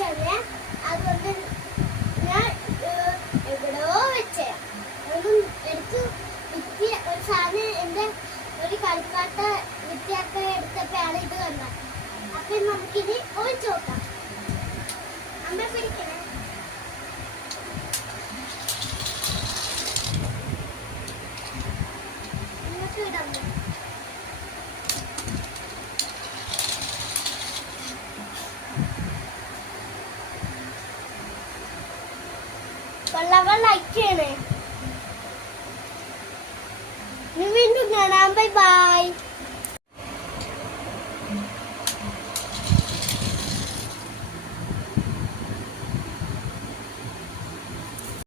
വെച്ചാണ്. അതുകൊണ്ട് ഞാൻ എവിടെയോ വെച്ചേ ഒന്നും എടുത്ത് വിറ്റ് ഒരു സാധനം എൻ്റെ ഒരു കളിപ്പാട്ട വിദ്യാർത്ഥി എടുത്തപ്പോഴാണ് ഇത് കണ്ടത്. അപ്പൊ നമുക്കിത് ഒഴിച്ചു നോക്കാം. അമ്മ പിടിക്കണേ. ഇങ്ങോട്ട് ഇടാം. ലൈക്ക് ചെയ്യണേ. വീണ്ടും കാണാം. Bye bye.